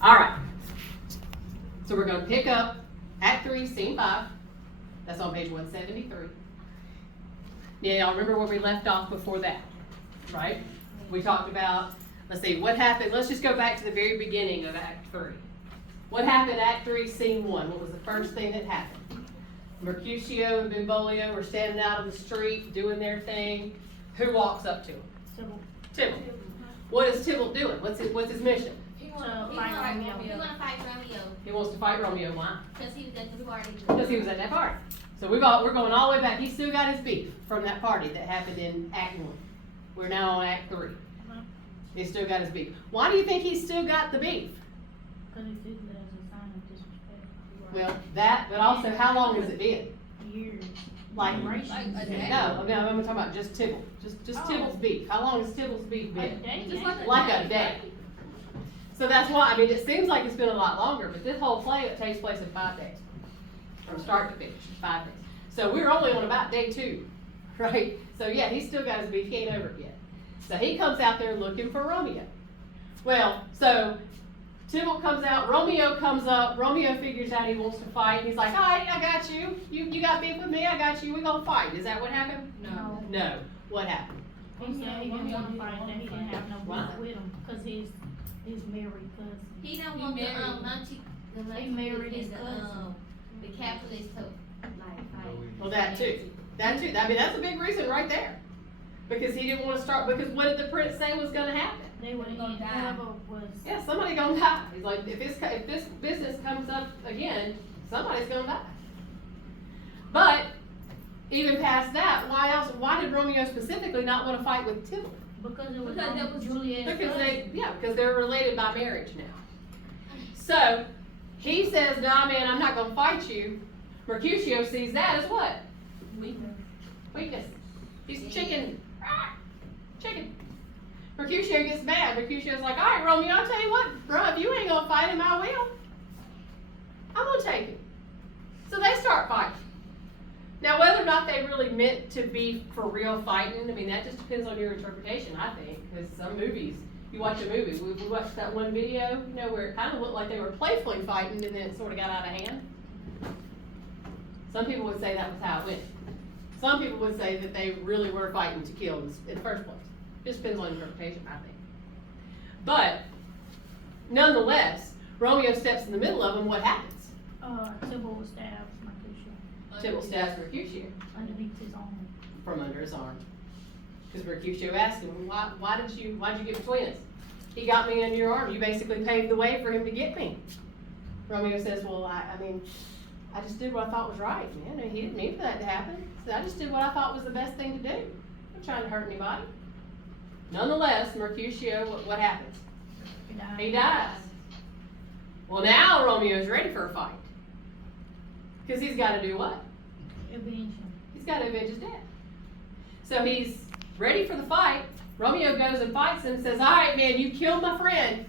All right. So we're going to pick up Act 3, Scene 5. That's on page 173. Yeah, y'all remember where we left off before that, right? We talked about, let's see, what happened. Let's just go back to the very beginning of Act 3. What happened Act 3, Scene 1? What was the first thing that happened? Mercutio and Benvolio were standing out on the street doing their thing. Who walks up to him? Tybalt. What is Tybalt doing? What's his mission? He wanna fight Romeo. He wants to fight Romeo. Why? Because he was at the party. Because he was at that party. So we're going all the way back. He still got his beef from that party that happened in Act 1. We're now on Act 3. He still got his beef. Why do you think he's still got the beef? Because he feels it as a sign of disrespect. Well, that, but also, how long has it been? Years. Like, a day. no, I'm talking about just Tybalt. Just Tybalt's beef. How long has Tybalt's beef A been? day. Just Like a day. So that's why, I mean, it seems like it's been a lot longer, but this whole play, it takes place in 5 days. From start to finish, 5 days. So we're only on about day 2, right? So yeah, he's still got his beef, he ain't over it yet. So he comes out there looking for Romeo. Well, so Tybalt comes out, Romeo comes up, Romeo figures out he wants to fight, he's like, all right, I got you. You got beef with me, I got you, we're gonna fight. Is that what happened? No. No. What happened? He said he didn't want to fight, that he didn't have no Why? beef with him, because he's married cousin. He don't want the He married his the capitalist to like fight. Well, that too. That too. I mean, that's a big reason right there. Because he didn't want to start, because what did the prince say was gonna happen? They would Gonna die. whoever was. Yeah, somebody gonna die. He's like, if this business comes up again, somebody's gonna die. But even past that, why did Romeo specifically not want to fight with Tybalt? Because it was Because that was Juliet's Because cousin. because they're related by marriage now. So he says, nah man, I'm not gonna fight you. Mercutio sees that as what? Weakness. He's chicken. Chicken. Mercutio gets mad. Mercutio's like, all right, Romeo, I'll tell you what, bro, if you ain't gonna fight him, I will. I'm gonna take it. So they start fighting. Now, whether or not they really meant to be for real fighting, I mean, that just depends on your interpretation, I think. Because some movies, you watch a movie, we watched that one video, you know, where it kind of looked like they were playfully fighting and then it sort of got out of hand. Some people would say that was how it went. Some people would say that they really were fighting to kill in the first place. Just depends on interpretation, I think. But, nonetheless, Romeo steps in the middle of them, what happens? Tybalt was stabbed, Mercutio, Tybalt stabs Mercutio underneath his arm. from under his arm. Because Mercutio asked him, why'd you get between us? He got me under your arm. You basically paved the way for him to get me. Romeo says, well, I mean, I just did what I thought was right, man. I mean, he didn't mean for that to happen. So I just did what I thought was the best thing to do. I'm not trying to hurt anybody. Nonetheless, Mercutio, what happens? He dies. Well, now Romeo's ready for a fight. Because he's got to do what? Avenge him. He's got to avenge his death. So he's ready for the fight. Romeo goes and fights him and says, all right, man, you killed my friend.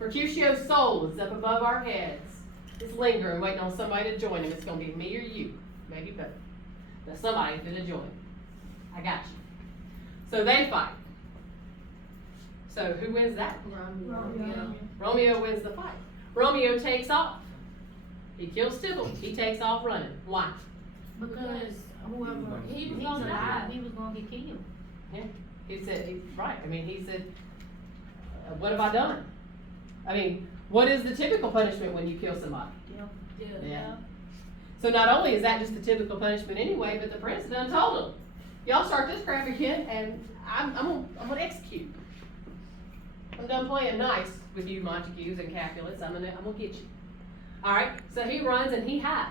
Mercutio's soul is up above our heads. It's lingering, waiting on somebody to join him. It's going to be me or you. Maybe both. But somebody's going to join him. I got you. So they fight. So who wins that? Romeo. Romeo wins the fight. Romeo takes off. He kills Tybalt. He takes off running. Why? Because whoever, He was he's gonna alive, die. he was gonna get killed. Yeah. He said, right. I mean, he said, what have I done? I mean, what is the typical punishment when you kill somebody? Yeah. So not only is that just the typical punishment anyway, but the prince done told him, y'all start this crap again, and I'm gonna execute. I'm done playing nice with you Montagues and Capulets. I'm gonna get you. All right. So he runs and he hides.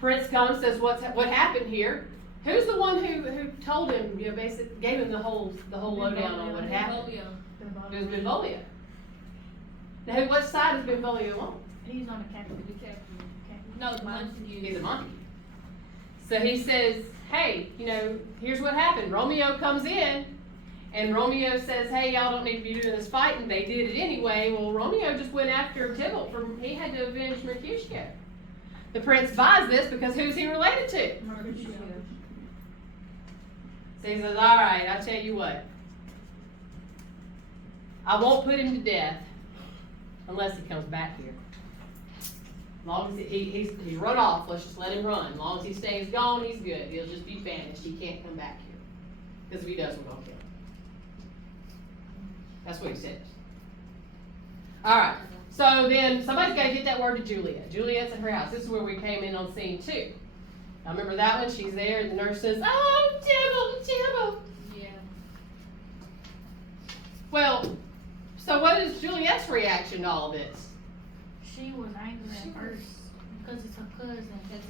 Prince comes, says, what happened here? Who's the one who told him? You know, basically gave him the whole lowdown on what had happened. It was Benvolio. Now, what side is Benvolio on? He's on the captain. No, Montague. He's a Montague. So he says, hey, you know, here's what happened. Romeo comes in, and Romeo says, hey, y'all don't need to be doing this fighting. They did it anyway. Well, Romeo just went after Tybalt. He had to avenge Mercutio. The prince buys this because who's he related to? Mercutio. So he says, all right, I'll tell you what. I won't put him to death, unless he comes back here. Long as he's run off, let's just let him run. As long as he stays gone, he's good. He'll just be banished. He can't come back here. Because if he does, we're gonna kill him. That's what he says. Alright, so then somebody's gotta get that word to Juliet. Juliet's at her house. This is where we came in on scene 2. Now remember that one? She's there and the nurse says, oh, Tibble. Yeah. Well, so what is Juliet's reaction to all of this? She was angry at first because it's her cousin,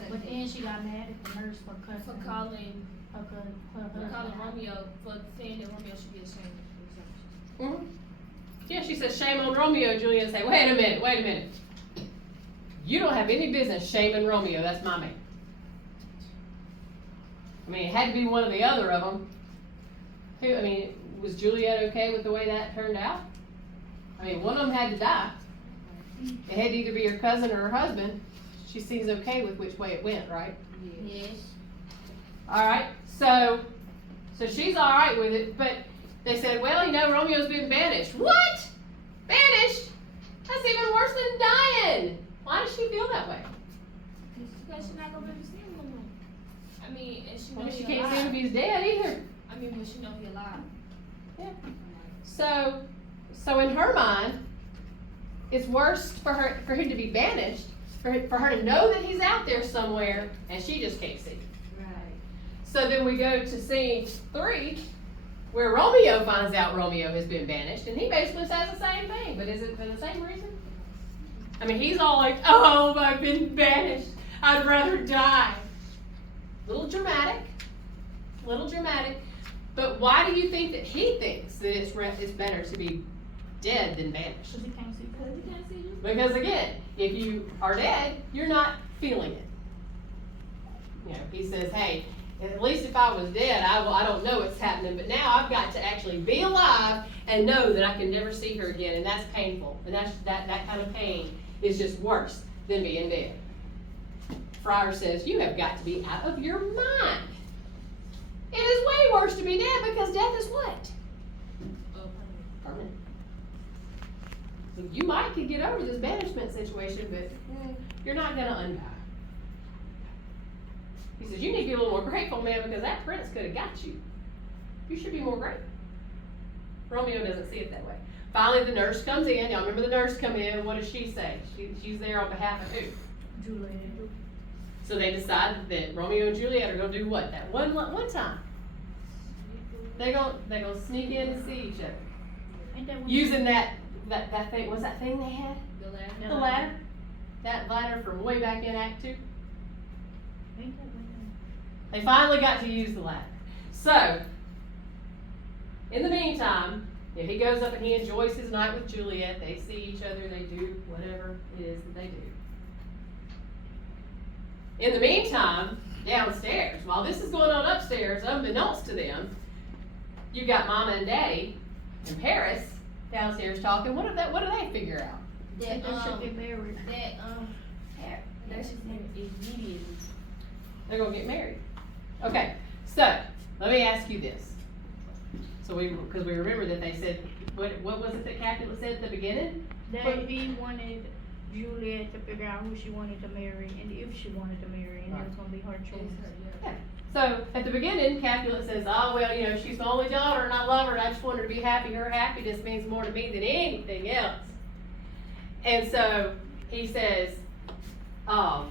but then she got mad at the nurse for For cussing calling, her cousin. for calling Romeo, for saying that Romeo should be ashamed. Yeah, she says, shame on Romeo. Juliet say, wait a minute. You don't have any business shaming Romeo. That's my man. I mean, it had to be one or the other of them. Was Juliet okay with the way that turned out? I mean, one of them had to die. It had to either be her cousin or her husband. She seems okay with which way it went, right? Yes. Alright, so she's alright with it, but they said, well, Romeo's been banished. What? Banished? That's even worse than dying. Why does she feel that way? Because she's not gonna be able to see him no more. I mean, and she Well, knows she he's can't see him if alive. he's dead either. I mean, but she knows he's alive. So in her mind, it's worse for him to be banished, for her to know that he's out there somewhere, and she just can't see him. Right. So then we go to scene 3, where Romeo finds out Romeo has been banished, and he basically says the same thing, but is it for the same reason? I mean, he's all like, oh, I've been banished. I'd rather die. Little dramatic, but why do you think that he thinks that it's better to be dead than banished? Because he can't see Because her. he can't see you. Because again, if you are dead, you're not feeling it. He says, hey, at least if I was dead, I don't know what's happening, but now I've got to actually be alive and know that I can never see her again, and that's painful. And that kind of pain is just worse than being dead. Fryer says, you have got to be out of your mind. It is way worse to be dead because death is what? Permanent. So you could get over this banishment situation, but you're not going to undie. He says, you need to be a little more grateful, man, because that prince could have got you. You should be more grateful. Romeo doesn't see it that way. Finally, the nurse comes in. Y'all remember the nurse come in. What does she say? She's there on behalf of who? Juliet. So they decided that Romeo and Juliet are going to do what? That one time. They're gonna sneak in and see each other. Ain't that what Using that thing, what's that thing they had? The last. The ladder? That ladder from way back in Act 2. Ain't that what They finally got to use the ladder. So, in the meantime, he goes up and he enjoys his night with Juliet. They see each other, they do whatever it is that they do. In the meantime, downstairs, while this is going on upstairs, unbeknownst to them, you got Mama and Daddy in Paris downstairs talking. What do they figure out? they should get married. That should immediately. They're gonna get married. Okay, so let me ask you this. So because we remember that they said, what was it that Capulet said at the beginning? That he wanted Juliet to figure out who she wanted to marry and if she wanted to marry, and it was gonna be her choice. So at the beginning, Capulet says, oh, well, she's my only daughter and I love her and I just want her to be happy. Her happiness means more to me than anything else. And so he says, I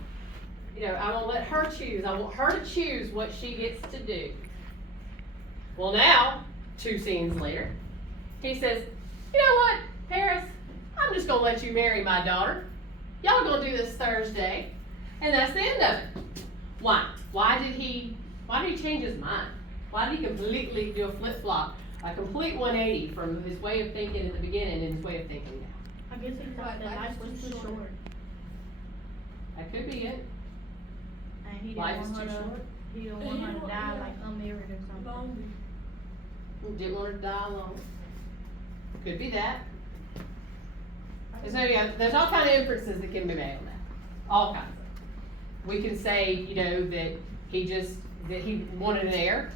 won't let her choose. I want her to choose what she gets to do. Well, now, 2 scenes later, he says, you know what, Paris, I'm just going to let you marry my daughter. Y'all are going to do this Thursday. And that's the end of it. Why? Why did he change his mind? Why did he completely do a flip-flop, a complete 180 from his way of thinking at the beginning and his way of thinking now? I guess he thought that life was too short, That could be it. and he Life is didn't want too her short. to. He didn't want her to die like unmarried or something. Didn't want her to die alone. Could be that. So there's all kind of inferences that can be made on that. All kinds of. We can say, that he wanted an heir.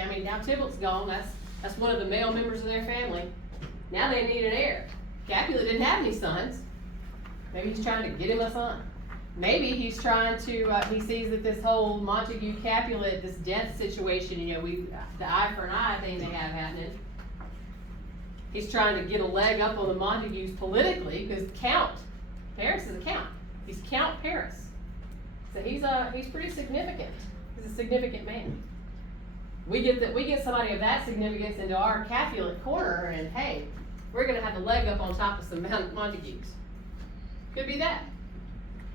I mean, now Tybalt's gone. That's one of the male members of their family. Now they need an heir. Capulet didn't have any sons. Maybe he's trying to get him a son. Maybe he's trying to, he sees that this whole Montague Capulet, this death situation, you know, the eye for an eye thing they have happening. He's trying to get a leg up on the Montagues politically, because Paris is a count. He's Count Paris. So he's pretty significant. He's a significant man. We get somebody of that significance into our Capulet corner, and hey, we're gonna have the leg up on top of some Montagues. Could be that.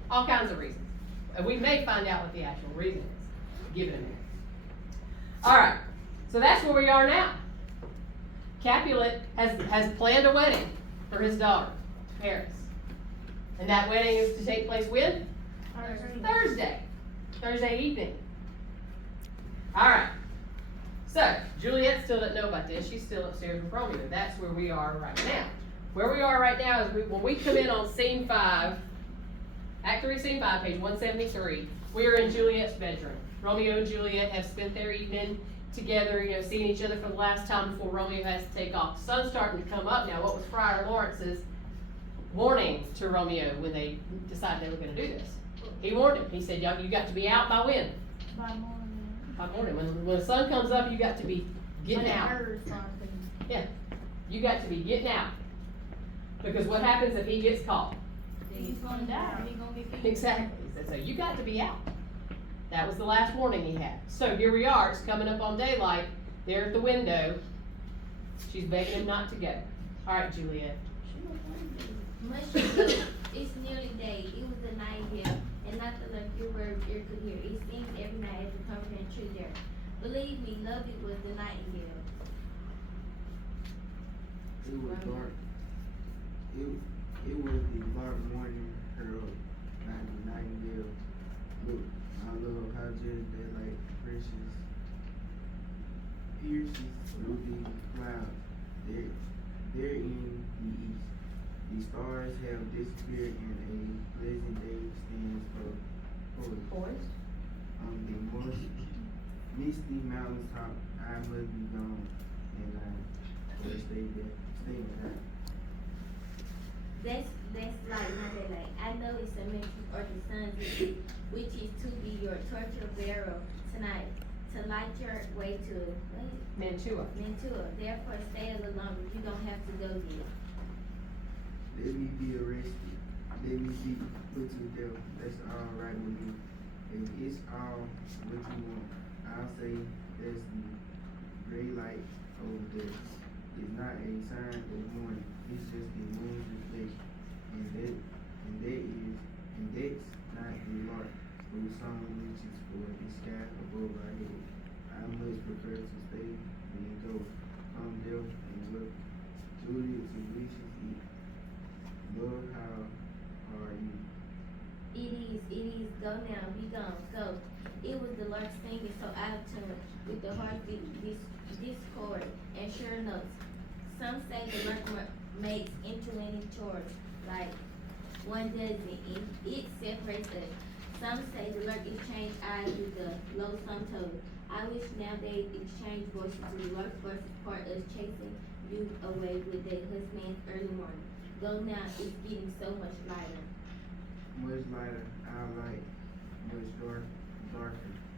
All kinds of reasons. And we may find out what the actual reason is. Give it a minute. Alright, so that's where we are now. Capulet has planned a wedding for his daughter, Paris. And that wedding is to take place when? Thursday evening. Alright. So, Juliet still doesn't know about this. She's still upstairs with Romeo. That's where we are right now. Where we are right now is when we come in on scene 5, Act 3, scene 5, page 173, we are in Juliet's bedroom. Romeo and Juliet have spent their evening together, you know, seeing each other for the last time before Romeo has to take off. The sun's starting to come up now. What was Friar Lawrence's warning to Romeo when they decided they were going to do this? He warned him. He said, you got to be out by when? By morning. By morning. When the sun comes up, you got to be getting out. Yeah. You got to be getting out. Because what happens if he gets caught? He's gonna die. He's gonna be killed. Exactly. So you got to be out. That was the last warning he had. So here we are. It's coming up on daylight. There at the window. She's begging him not to go. All right, Juliet. Must you go? It's nearly day. It was a nightingale, and not the luck your word ear could hear. It sings every night as the comforting tree there. Believe me, lovely was the nightingale. It was dark. It was the dark morning herald, not the nightingale. Look, my love, how just that like precious pierces through the clouds. Therein the east. The stars have disappeared, and a pleasant day stands poised. On the most misty mountain top, I must be gone, and I will stay there. That's like my daylight. I know it's a message or the sun's visit, which is to be your torture bearer tonight, to light your way to Mantua. Therefore, stay a little longer. You don't have to go yet. Let me be arrested. Let me be put to death. That's all right with me. If it's all what you want, I'll say that's the gray light over there. It's not a sign of morning. It's just the moon's reflection. And that's not the lark whose song reaches for the sky above our head. I much prefer to stay than go. Come there and look. Juliet to wishes it. Lord, how are you? It is. Go now, be gone, go. It was the lark singing so out of tune, with the heartbeat discord and sure notes. Some say the lark makes interlining chords, like one doesn't. It separates us. Some say the lark exchange eyes with the low sum total. I wish nowadays exchange voices to the lark's voices part us chasing you away with the husband's early morning. Go now, it's getting so much lighter. Much lighter, our light. Much darker,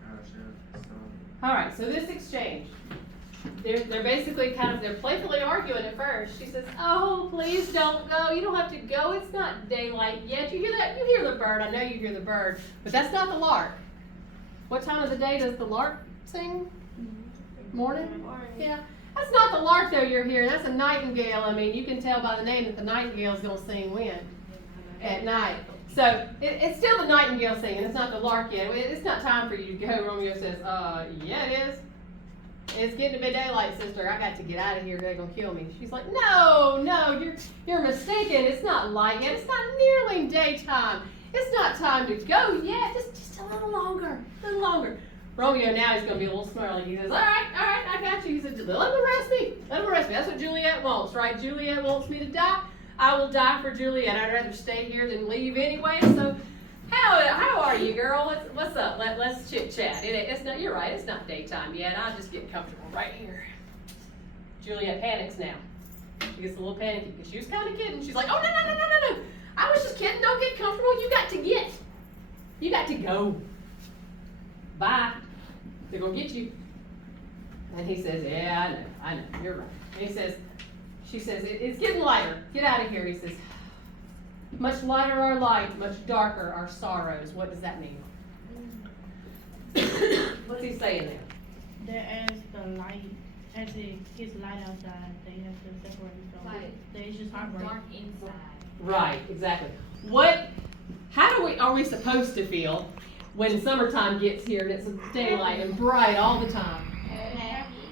our shadow. All right, so this exchange, they're basically they're playfully arguing at first. She says, "Oh, please don't go. You don't have to go. It's not daylight yet. You hear that? You hear the bird. I know you hear the bird, but that's not the lark. What time of the day does the lark sing? Morning? Yeah. That's not the lark though you're hearing. That's a nightingale. I mean, you can tell by the name that the nightingale's gonna sing when? At night. So it's still the nightingale singing. It's not the lark yet. It's not time for you to go." Romeo says, "Yeah, it is. It's getting to be daylight, sister. I got to get out of here. They're gonna kill me." She's like, "No, you're mistaken. It's not light yet. It's not nearly daytime. It's not time to go yet. Just a little longer, a little longer." Romeo now he's gonna be a little snarly. He says, all right, I got you. He says, let him arrest me. That's what Juliet wants, right? Juliet wants me to die. I will die for Juliet. I'd rather stay here than leave anyway. So, how are you, girl? What's up? Let's chit chat. It's not. You're right. It's not daytime yet. I'm just getting comfortable right here. Juliet panics now. She gets a little panicky because she was kind of kidding. She's like, oh, no. I was just kidding. Don't get comfortable. You got to get. You got to go. Bye. They're going to get you. And he says, yeah, I know. You're right. And she says, it's getting lighter. Get out of here. He says, much lighter our light, much darker our sorrows. What does that mean? What's he saying there? That as the light, as it gets light outside, they have to separate. So Like, it's just heartbreak. Dark inside. Right, exactly. How are we supposed to feel when summertime gets here and it's daylight and bright all the time?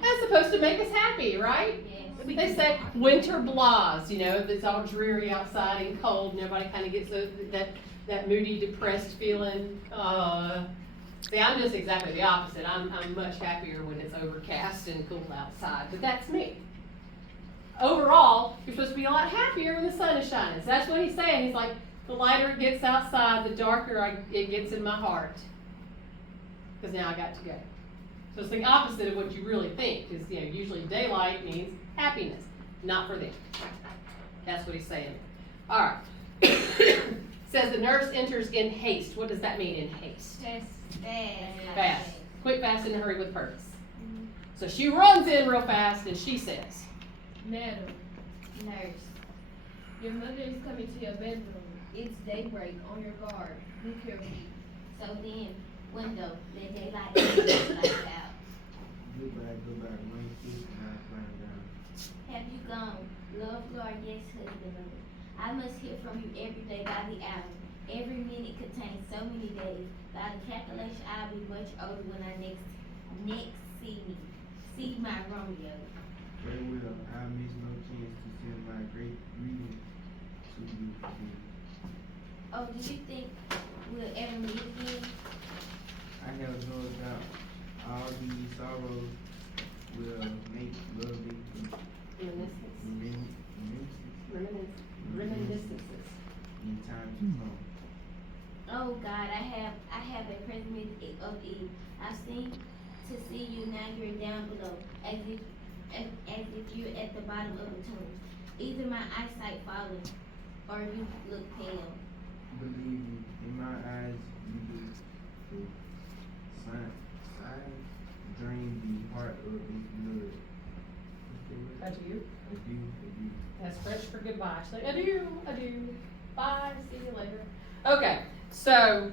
That's supposed to make us happy, right? Yes. They say winter blahs, it's all dreary outside and cold and everybody kind of gets that moody, depressed feeling. See, I'm just exactly the opposite. I'm much happier when it's overcast and cool outside, but that's me. Overall, you're supposed to be a lot happier when the sun is shining. So that's what he's saying. He's like, the lighter it gets outside, the darker it gets in my heart. Because now I got to go. So it's the opposite of what you really think, because usually daylight means happiness, not for them. That's what he's saying. All right. Says the nurse enters in haste. What does that mean, in haste? Fast. Quick, fast, in a hurry with purpose. So she runs in real fast and she says, Madam, Nurse, your mother is coming to your bedroom. it's daybreak, on your guard, be careful. So then, window, let daylight lights out. Goodbye, one kiss and I flying down. Have you gone? Love, Lord, yes, husband, Lord. I must hear from you every day by the hour. Every minute contains so many days. By the calculation, I'll be much older when I next see my Romeo. Farewell, I miss no chance to send my great greeting to you. Oh, do you think we'll ever meet again? I have no doubt all these sorrows will make lovely reminiscences. in time to come. Oh God, I have a presentiment of Eve. I've seen to see you, now you're down below, as if you're at the bottom of the tomb. Either my eyesight fallen, or you look pale. Believe me, in my eyes, you do. The sigh drain the heart of its blood. Adieu. Adieu. That's French for goodbye. She's like, adieu, adieu, bye, see you later. Okay, so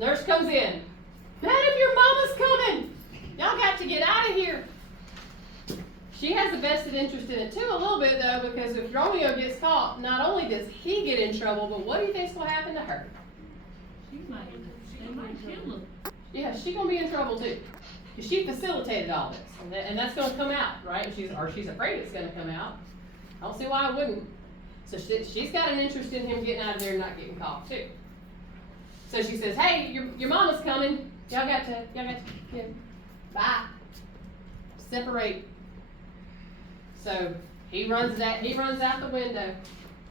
nurse comes in. Madam, your mama's coming. Y'all got to get out of here. She has a vested interest in it too, a little bit though, because if Romeo gets caught, not only does he get in trouble, but what do you think's gonna happen to her? They might kill her. Yeah, she's gonna be in trouble too. 'Cause she facilitated all this, and that's gonna come out, right? She's afraid it's gonna come out. I don't see why it wouldn't. So she's got an interest in him getting out of there and not getting caught too. So she says, "Hey, your mama's coming. Y'all got to bye. Separate." So he runs out the window.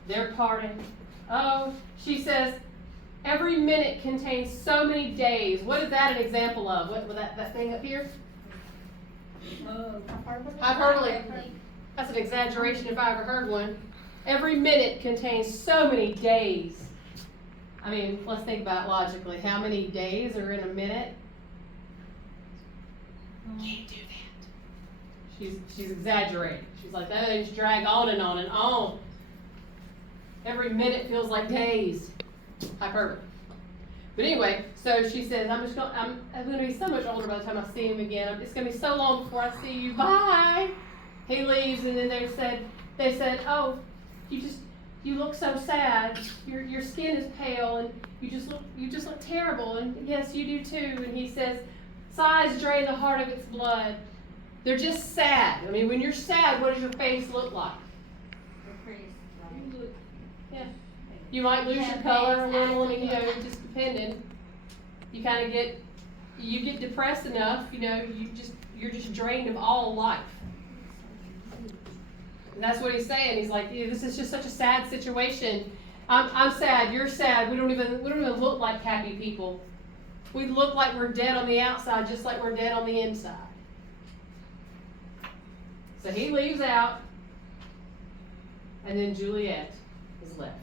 They're parting. Oh, she says, every minute contains so many days. What is that an example of? What that thing up here? Hyperbole. That's an exaggeration if I ever heard one. Every minute contains so many days. I mean, let's think about it logically. How many days are in a minute? Can't do that. She's exaggerating. She's like, that things drag on and on and on. Every minute feels like days. Hyperbole. But anyway, so she says, I'm gonna be so much older by the time I see him again. It's gonna be so long before I see you. Bye. He leaves, and then they said, oh, you look so sad. Your skin is pale, and you just look terrible. And yes, you do too. And he says, sighs drain the heart of its blood. They're just sad. I mean, when you're sad, what does your face look like? Yeah. You might lose your color a little. I mean, just depending. You kind of get depressed enough. You're just drained of all life. And that's what he's saying. He's like, this is just such a sad situation. I'm sad. You're sad. We don't even look like happy people. We look like we're dead on the outside, just like we're dead on the inside. So he leaves out. And then Juliet is left.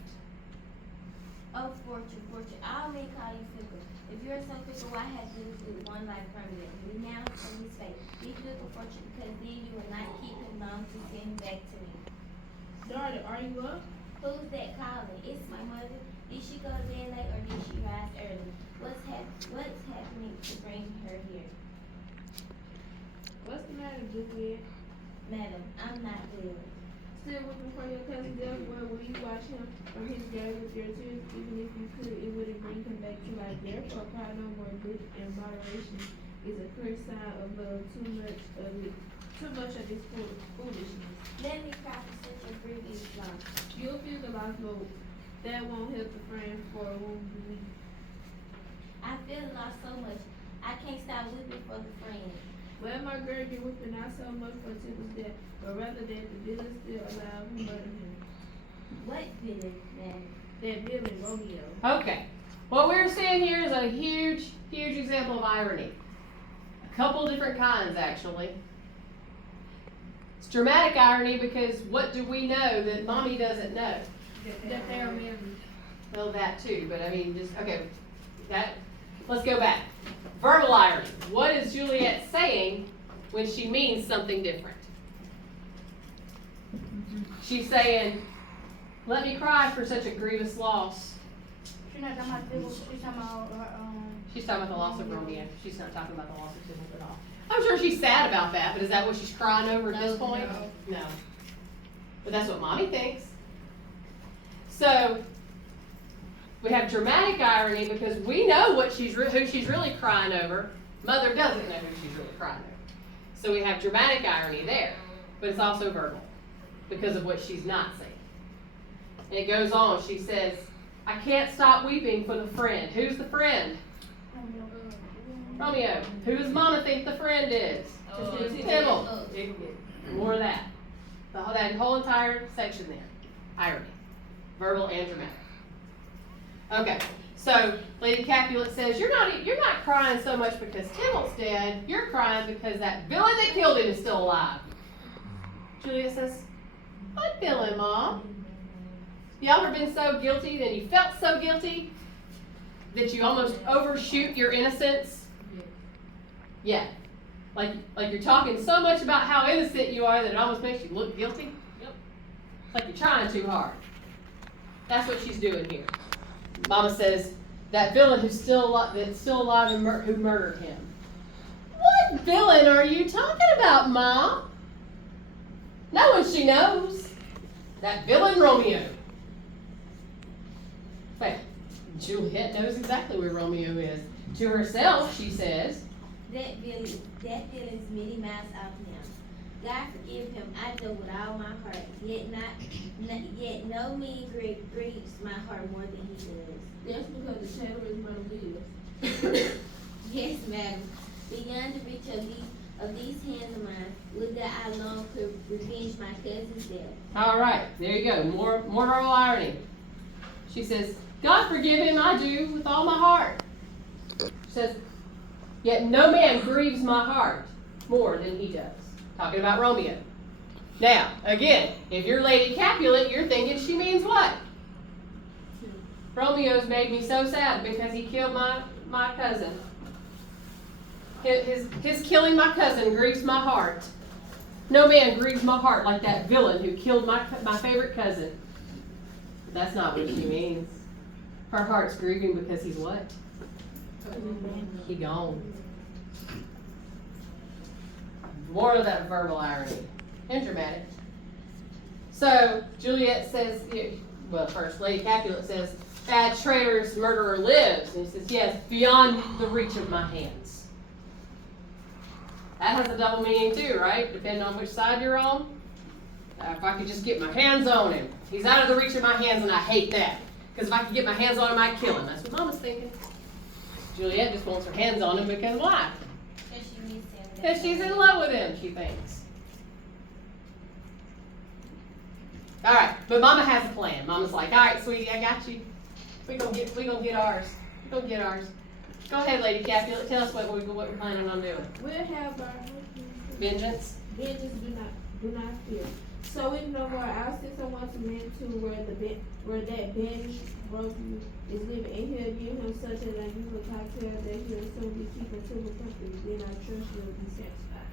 Oh, Fortune, I don't mean to call you fickle. If you're so fickle, why have you with one like Romeo? Renounce from his faith. Be fickle, Fortune, because then you will not keep him long to send him back to me. Daughter, are you up? Who's that calling? It's my mother. Did she go to bed late or did she rise early? What's happening to bring her here? What's the matter, Juliet? Madam, I'm not good. Still looking for your cousin Delaware? Will you watch him from his grave with your tears? Even if you could, it wouldn't bring him back to life. Therefore, cry no more. Good and moderation is a clear sign of love. Too much of this foolishness. Let me cry for such a grievous loss. You'll feel the loss, but that won't help the friend for whom you weep. I feel lost so much. I can't stop weeping for the friend. Well, my girl, you're weeping not so much for Tibble's death, but rather that the villain still alive who murdered him. What villain, madam? That villain, Romeo. Okay. What we're seeing here is a huge, huge example of irony. A couple different kinds, actually. It's dramatic irony because what do we know that Mommy doesn't know? That they are married. Well, that too, but I mean, let's go back. Verbal irony. What is Juliet saying when she means something different? She's saying, let me cry for such a grievous loss. She's not talking about Tybalt, she's talking about her, She's talking about the loss of Romeo. She's not talking about the loss of Tybalt at all. I'm sure she's sad about that, but is that what she's crying over at this point? No. But that's what Mommy thinks. So, we have dramatic irony because we know who she's really crying over. Mother doesn't know who she's really crying over. So we have dramatic irony there, but it's also verbal because of what she's not saying. And it goes on, she says, I can't stop weeping for the friend. Who's the friend? Romeo. Who does Mama think the friend is? Tybalt. More of that. That whole entire section there. Irony. Verbal and dramatic. Okay, so Lady Capulet says, you're not crying so much because Tybalt's dead, you're crying because that villain that killed him is still alive. Juliet says, what villain, Mom? Y'all ever been so guilty that you felt so guilty that you almost overshoot your innocence? Yeah. Like you're talking so much about how innocent you are that it almost makes you look guilty? Yep. Like you're trying too hard. That's what she's doing here. Mama says, that villain that's still alive and who murdered him. What villain are you talking about, Mom? No one she knows. That villain Romeo. Wait, Juliet knows exactly where Romeo is. To herself, she says, That villain's many miles off now. God forgive him, I do with all my heart. Yet no man grieves my heart more than he does. That's because the shadow is my lives. Yes, madam. Beyond the reach of these hands of mine, would that I long could revenge my cousin's death. all right, there you go. More verbal irony. She says, God forgive him, I do, with all my heart. She says, yet no man grieves my heart more than he does. Talking about Romeo. Now, again, if you're Lady Capulet, you're thinking she means what? Romeo's made me so sad because he killed my cousin. His killing my cousin grieves my heart. No man grieves my heart like that villain who killed my favorite cousin. That's not what she means. Her heart's grieving because he's what? He gone. More of that verbal irony and dramatic. So Juliet says, well, first Lady Capulet says, that traitorous murderer lives. And he says, yes, beyond the reach of my hands. That has a double meaning too, right? Depending on which side you're on. If I could just get my hands on him. He's out of the reach of my hands and I hate that. Because if I could get my hands on him, I'd kill him. That's what Mama's thinking. Juliet just wants her hands on him because why? Because she's in love with him, she thinks. All right, but Mama has a plan. Mama's like, all right, sweetie, I got you. We gonna get ours. We gonna get ours. Go ahead, Lady Capulet. Tell us what we're planning on doing. We'll have our Vengeance. vengeance, do not fear. So if no more, I'll send someone to men to where that Betty broke you is living, and he'll give him such an unusual cocktail that he'll soon be keeping to the company. Then I trust you'll be satisfied.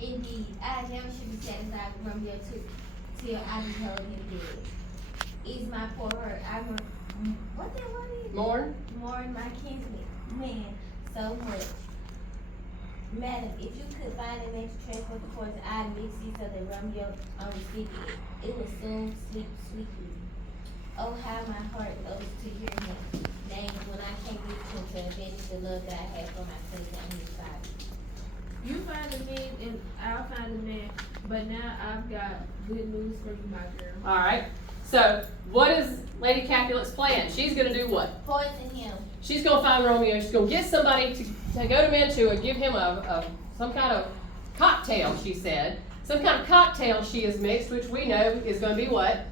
Indeed, I never should be satisfied with Romeo till I behold him dead. Is my poor heart, what that word is? Mourn? Mourn my kinsman, man, so much. Madam, if you could find a man to transport the poison, I'd mix it so that Romeo received it would soon sleep sweetly. Oh, how my heart owes to hear him name when I can't reach him to avenge the love that I have for my cousin and his father. You find the man and I'll find the man, but now I've got good news for you, my girl. Alright, so what is Lady Capulet's plan? She's gonna do what? Poison him. She's gonna find Romeo, she's gonna get somebody to go to Mantua, give him some kind of cocktail, she said. Some kind of cocktail she has mixed, which we know is gonna be what?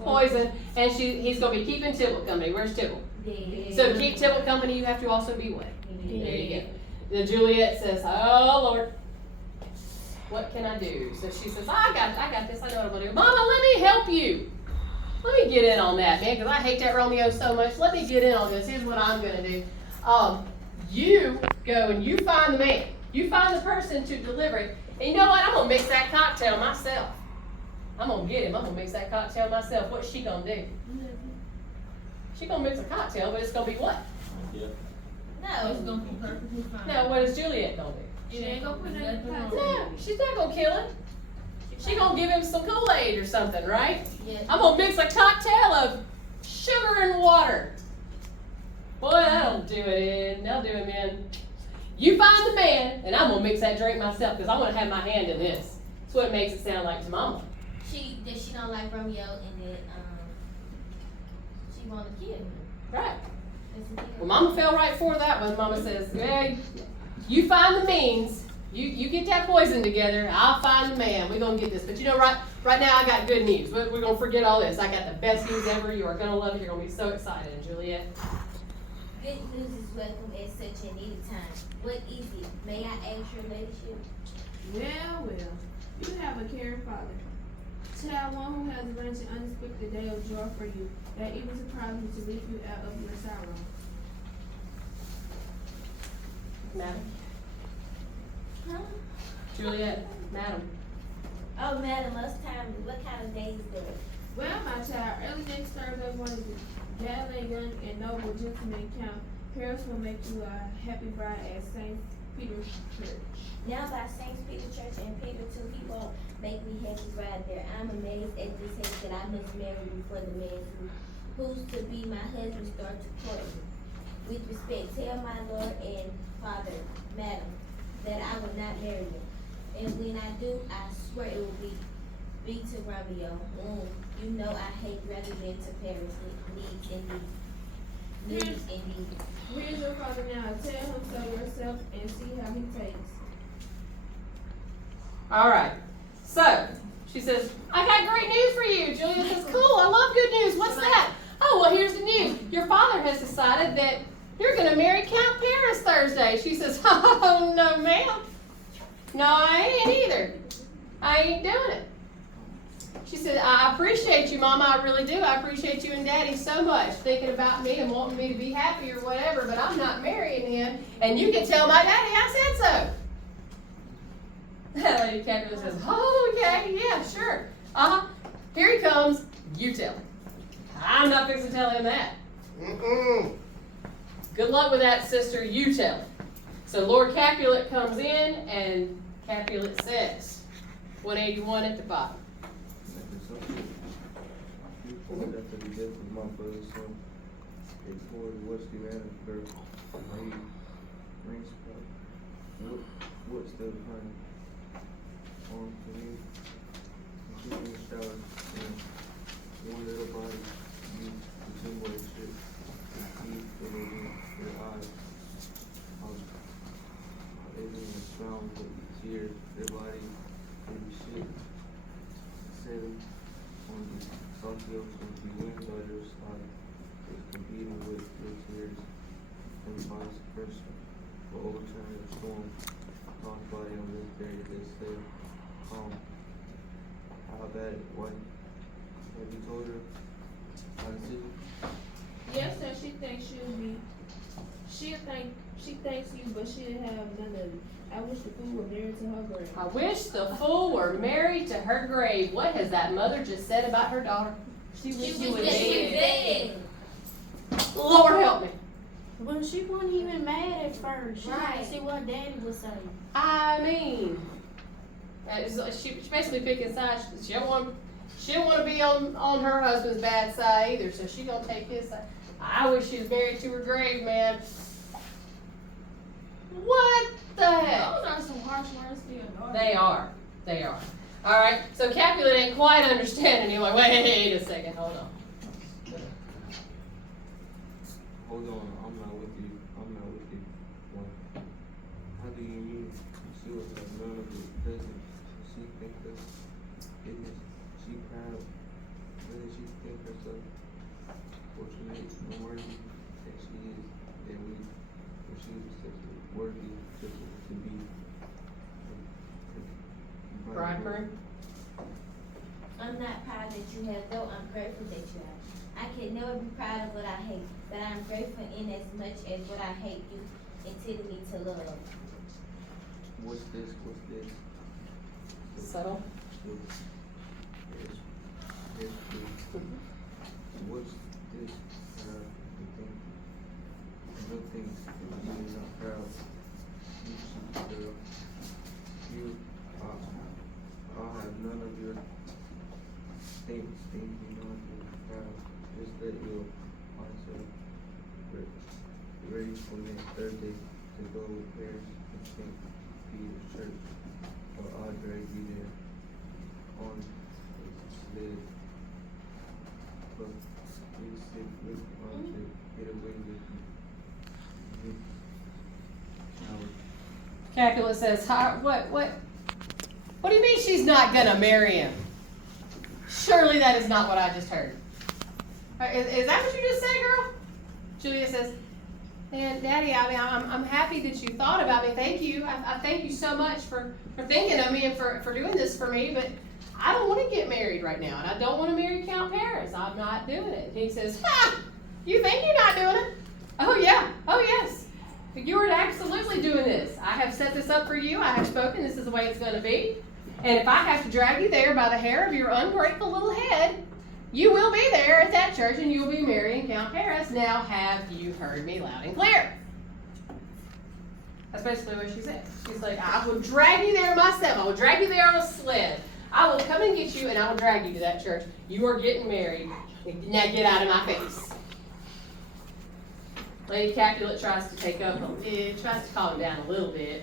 Poison. And he's gonna be keeping Tybalt company. Where's Tybalt? Dead. So to keep Tybalt company, you have to also be what? There you go. Then Juliet says, oh Lord, what can I do? So she says, I got this, I know what I'm gonna do. Mama, let me help you. Let me get in on that, man, because I hate that Romeo so much. Let me get in on this. Here's what I'm gonna do. You go and you find the man. You find the person to deliver it. And you know what? I'm gonna mix that cocktail myself. I'm gonna get him. I'm gonna mix that cocktail myself. What's she gonna do? She gonna mix a cocktail, but it's gonna be what? No. No, what is Juliet gonna do? She ain't gonna put it in the pot. No, she's not gonna kill him. She gonna give him some Kool-Aid or something, right? Yes. I'm gonna mix a cocktail of sugar and water. Boy, that'll do it in. You find the man, and I'm gonna mix that drink myself because I wanna have my hand in this. That's what it makes it sound like to Mama. She don't like Romeo and then she wanna kill him. Right. That's the deal. Well, Mama fell right for that one. Mama says, yeah, you find the means. You get that poison together. I'll find the man. We're gonna get this. But you know, right now I got good news. We're gonna forget all this. I got the best news ever. You are gonna love it. You're gonna be so excited, Juliet. Good news is welcome at such a needed time. What is it? May I ask your ladyship? Well, you have a caring father. Child, one who has arranged an unexpected day of joy for you, that even surprised me to lift you out of your sorrow. Madam. Huh? Juliet, madam. Oh, madam, us time. What kind of day is that? Well, my child, early next Thursday morning, gallant young and noble gentleman Count Paris will make you a happy bride at St. Peter's Church. Now by St. Peter Church and Peter too, he won't make me happy bride there. I'm amazed at this hate that I must marry before the man who's to be my husband start to court me. With respect, tell my lord and father, madam, that I will not marry him. And when I do, I swear it will be to Romeo, whom you know I hate rather than to Paris. Needs indeed. Needs indeed. Here's your father now. Tell him so yourself and see how he takes. All right. So she says, I got great news for you. Juliet says, cool. I love good news. What's that? Oh, well, here's the news. Your father has decided that you're going to marry Count Paris Thursday. She says, oh, no, ma'am. No, I ain't either. I ain't doing it. She said, I appreciate you, Mama. I really do. I appreciate you and Daddy so much, thinking about me and wanting me to be happy or whatever, but I'm not marrying him. And you can tell my daddy I said so. Lady Capulet says, oh, okay, yeah, sure. Here he comes. You tell him. I'm not fixing to tell him that. Mm-mm. Good luck with that, sister. You tell him. So Lord Capulet comes in, and Capulet says, 181 at the bottom. After the death of my brother's son, they poured what's the matter, birth, made rain sprout. What's the honey? On for me, continuing shower, and one little body, you resemble a ship, with teeth in their eyes. They being drowned with tears, their body will be shit, setting on the soft hills of the wind by their side, is competing with their tears, and vice versa. For overturning the storm, caused by on this day, they say, I have about it? What? Have you told her how to see? Yes, sir, she thinks she thanks you, but she'll have none of it. I wish the fool were married to her grave. I wish the fool were married to her grave. What has that mother just said about her daughter? She wish she was dead. Lord help me. Well, she wasn't even mad at first. She Right. wanted to see what daddy would say. I mean, she's basically picking sides. She don't want to be on her husband's bad side either, so she gonna take his side. I wish she was married to her grave, man. What the heck? Those are some harsh words for your daughter. They are. They are. All right. So Capulet ain't quite understanding. You're like, wait a second, hold on. Hold on, I'm not with you. What? How do you mean she was like none of it? Doesn't she think that? Isn't she proud? Doesn't she think herself fortunate and worthy that she is? That she is such a worthy to be Bridegroom. I'm not proud that you have, though I'm grateful that you have. I can never be proud of what I hate, but I'm grateful in as much as what I hate you intended me to love. What's this? Subtle. What's this? The things that you're not proud. You should, girl. I'll have none of your things, you know, proud. Just let your myself ready for next Thursday to go with Paris and St. Peter's Church, or I'll drag you there on the sled. But you sit with on to get away with you. Capulet says, what do you mean she's not gonna marry him? Surely that is not what I just heard. Is that what you just said, girl? Julia says, and Daddy, I mean, I'm happy that you thought about me. Thank you. I thank you so much for thinking of me and for doing this for me, but I don't want to get married right now, and I don't want to marry Count Paris. I'm not doing it. And he says, ha! You think you're not doing it? Oh, yeah. Oh, yes. You are absolutely doing this. I have set this up for you. I have spoken. This is the way it's going to be. And if I have to drag you there by the hair of your ungrateful little head, you will be there at that church and you'll be marrying Count Paris. Now have you heard me loud and clear? That's basically what she said. She's like, I will drag you there myself. I will drag you there on a sled. I will come and get you and I will drag you to that church. You are getting married. Now get out of my face. Lady Capulet tries to tries to calm him down a little bit.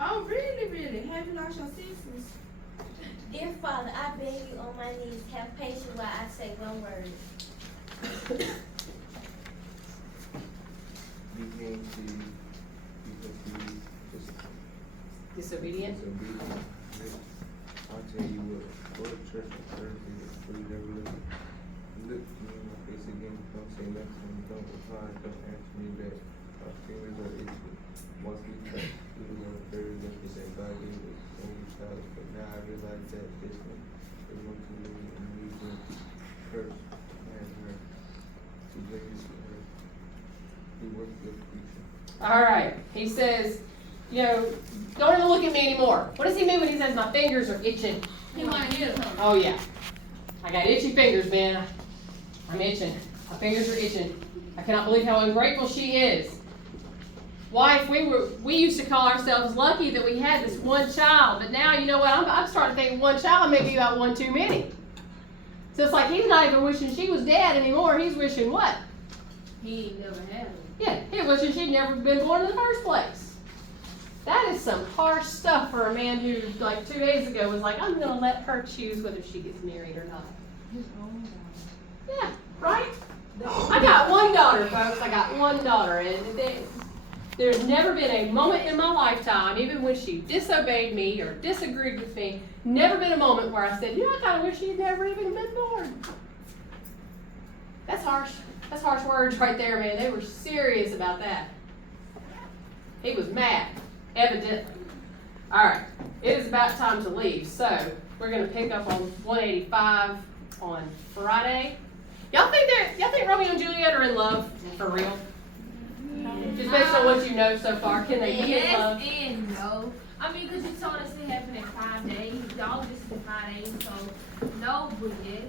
Oh, really? Have you lost your senses? Dear Father, I beg you on my knees, have patience while I say one word. You came to you because you Disobedient? disobedient. I'll tell you what, go to church on Thursday before you never look me in my face again. Don't say nothing, don't reply, don't answer me back. My fingers are itching. Once we touch, we were going to bury them and say God gave us only child. But now I realize that this one is going to live and we will curse and her to bring this to her. He works with preaching. All right. He says, don't even look at me anymore. What does he mean when he says my fingers are itching? He want to hear something. Oh, yeah. I got itchy fingers, man. I'm itching. My fingers are itching. I cannot believe how ungrateful she is. Wife, we used to call ourselves lucky that we had this one child, but now, you know what, I'm starting to think one child may be about one too many. So it's like he's not even wishing she was dead anymore. He's wishing what? He ain't never had one. Yeah, he's wishing she'd never been born in the first place. That is some harsh stuff for a man who, like 2 days ago, was like, I'm going to let her choose whether she gets married or not. His own daughter. Yeah, right? I got one daughter, folks. I got one daughter, and there's never been a moment in my lifetime, even when she disobeyed me or disagreed with me, never been a moment where I said, I kind of wish she'd never even been born. That's harsh. That's harsh words right there, man. They were serious about that. He was mad, evidently. Alright, it is about time to leave, so we're gonna pick up on 185 on Friday. Y'all think Romeo and Juliet are in love? For real? Just based on what you know so far, can they be in Yes love? and no. I mean, cause you told us it happened in 5 days. Y'all just in 5 days, so no, but yes.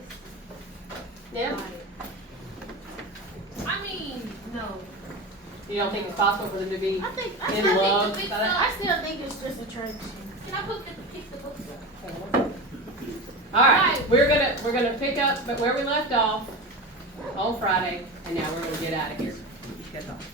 Yeah? Like, I mean, no. You don't think it's possible for them to be I in still love? think by I still think it's just a tradition. Can I pick the books up? that? Alright, we're gonna pick up but where we left off on Friday, and now we're gonna get out of here. Get off.